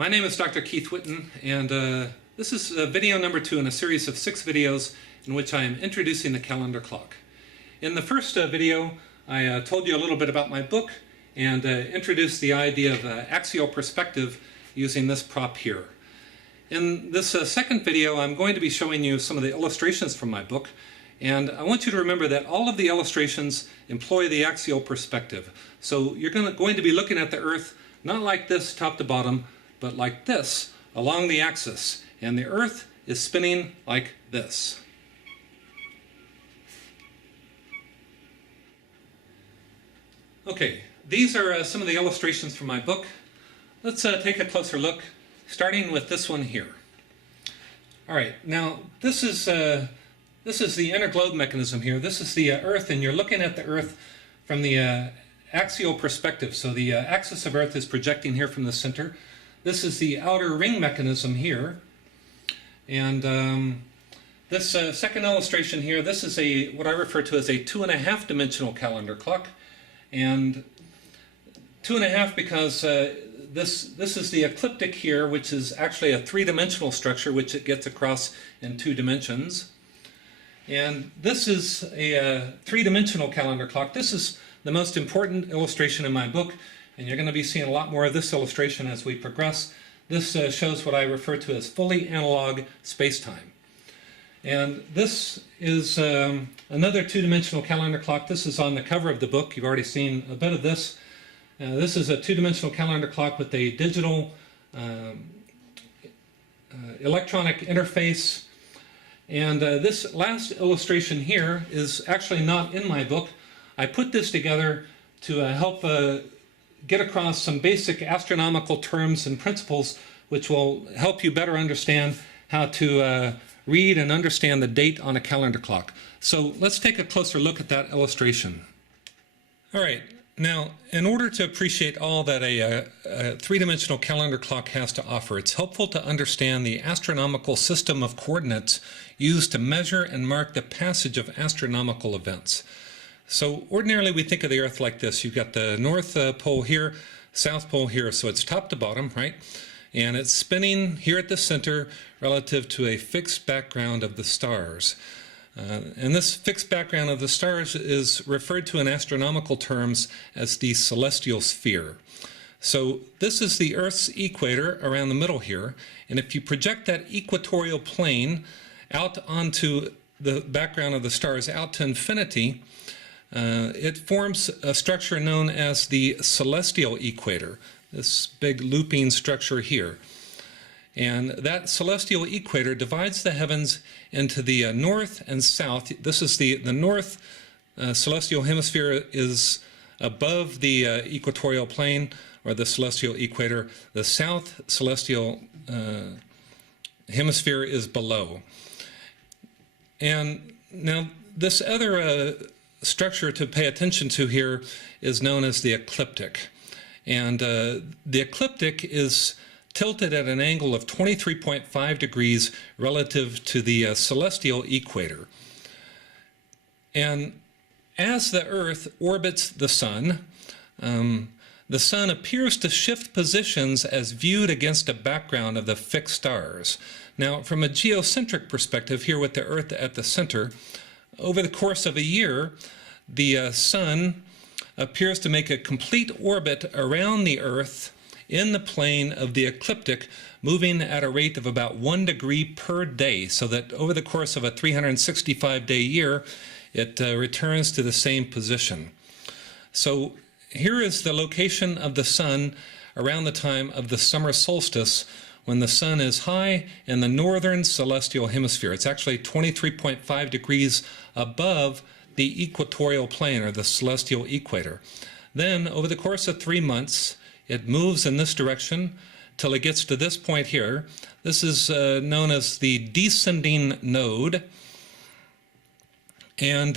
My name is Dr. Keith Whitten, and this is video number 2 in a series of 6 videos in which I am introducing the calendar clock. In the first video, I told you a little bit about my book and introduced the idea of axial perspective using this prop here. In this second video, I'm going to be showing you some of the illustrations from my book, and I want you to remember that all of the illustrations employ the axial perspective. So you're going to be looking at the Earth not like this top to bottom, but like this along the axis, and the Earth is spinning like this. Okay, these are some of the illustrations from my book. Let's take a closer look, starting with this one here. All right, now this is the inner globe mechanism here. This is the Earth, and you're looking at the Earth from the axial perspective. So the axis of Earth is projecting here from the center. This is the outer ring mechanism here. And this second illustration here, this is what I refer to as a 2.5 dimensional calendar clock. And 2.5 because this is the ecliptic here, which is actually a 3-dimensional structure, which it gets across in 2 dimensions. And this is a 3-dimensional calendar clock. This is the most important illustration in my book, and you're going to be seeing a lot more of this illustration as we progress. This shows what I refer to as fully analog space-time. And this is another 2-dimensional calendar clock. This is on the cover of the book. You've already seen a bit of this. This is a 2-dimensional calendar clock with a digital electronic interface. And this last illustration here is actually not in my book. I put this together to help get across some basic astronomical terms and principles which will help you better understand how to read and understand the date on a calendar clock. So let's take a closer look at that illustration. All right, now in order to appreciate all that a 3-dimensional calendar clock has to offer, it's helpful to understand the astronomical system of coordinates used to measure and mark the passage of astronomical events. So ordinarily we think of the Earth like this. You've got the North Pole here, South Pole here, so it's top to bottom, right? And it's spinning here at the center relative to a fixed background of the stars. And this fixed background of the stars is referred to in astronomical terms as the celestial sphere. So this is the Earth's equator around the middle here, and if you project that equatorial plane out onto the background of the stars out to infinity, it forms a structure known as the celestial equator, this big looping structure here. And that celestial equator divides the heavens into the north and south. This is the north celestial hemisphere is above the equatorial plane, or the celestial equator. The south celestial hemisphere is below. And now this other structure to pay attention to here is known as the ecliptic. And the ecliptic is tilted at an angle of 23.5 degrees relative to the celestial equator. And as the Earth orbits the Sun appears to shift positions as viewed against a background of the fixed stars. Now, from a geocentric perspective, here with the Earth at the center, over the course of a year, the Sun appears to make a complete orbit around the Earth in the plane of the ecliptic, moving at a rate of about 1 degree per day, so that over the course of a 365-day year, it returns to the same position. So here is the location of the Sun around the time of the summer solstice, when the Sun is high in the northern celestial hemisphere. It's actually 23.5 degrees above the equatorial plane, or the celestial equator. Then, over the course of 3 months, it moves in this direction till it gets to this point here. This is known as the descending node. And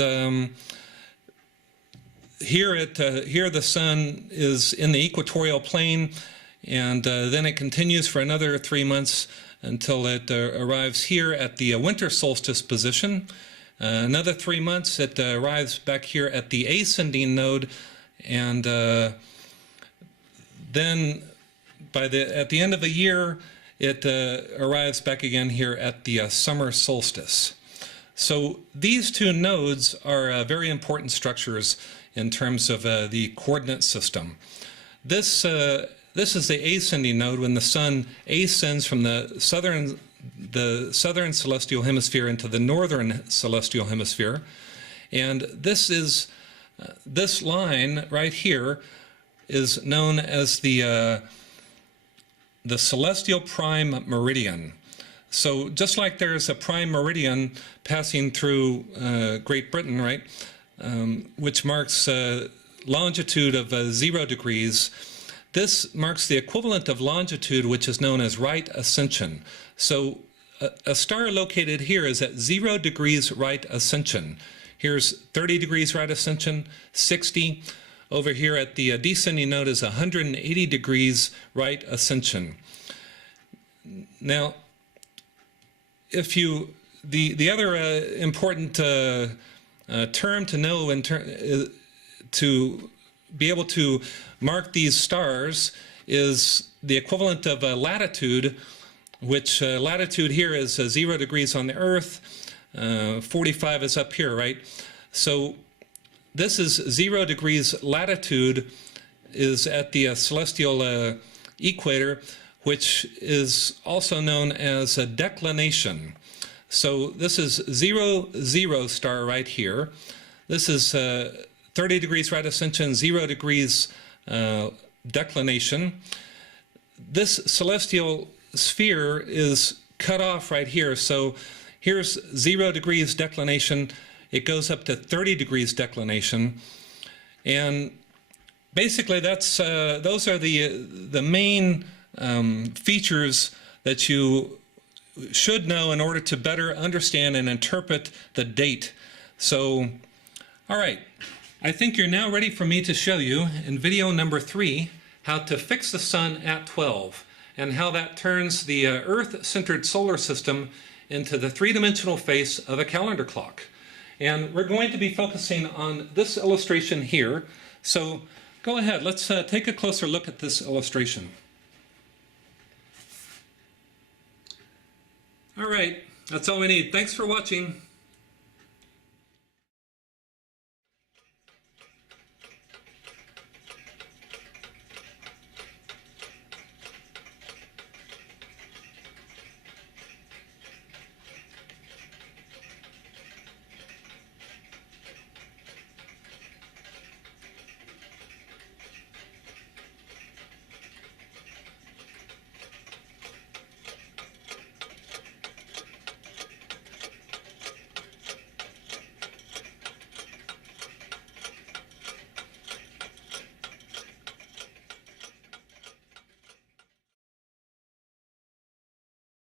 here the Sun is in the equatorial plane, and then it continues for another 3 months until it arrives here at the winter solstice position. Another 3 months, it arrives back here at the ascending node, and then at the end of a year, it arrives back again here at the summer solstice. So these two nodes are very important structures in terms of the coordinate system. This is the ascending node when the sun ascends from the southern celestial hemisphere into the northern celestial hemisphere. And this line right here is known as the celestial prime meridian. So just like there's a prime meridian passing through Great Britain, right, which marks longitude of 0 degrees, this marks the equivalent of longitude, which is known as right ascension. So a star located here is at 0 degrees right ascension. Here's 30 degrees right ascension, 60. Over here at the descending node is 180 degrees right ascension. Now, if you, the other important term to know to be able to mark these stars is the equivalent of latitude, which latitude here is 0 degrees on the Earth, 45 is up here, right? So this is 0 degrees latitude is at the celestial equator, which is also known as a declination. So this is 0, 0 star right here. This is 30 degrees right ascension, 0 degrees declination. This celestial sphere is cut off right here. So here's 0 degrees declination. It goes up to 30 degrees declination. And basically those are the main features that you should know in order to better understand and interpret the date. So, all right. I think you're now ready for me to show you in video number 3 how to fix the sun at 12 and how that turns the Earth-centered solar system into the three-dimensional face of a calendar clock. And we're going to be focusing on this illustration here. So go ahead, let's take a closer look at this illustration. All right, that's all we need. Thanks for watching.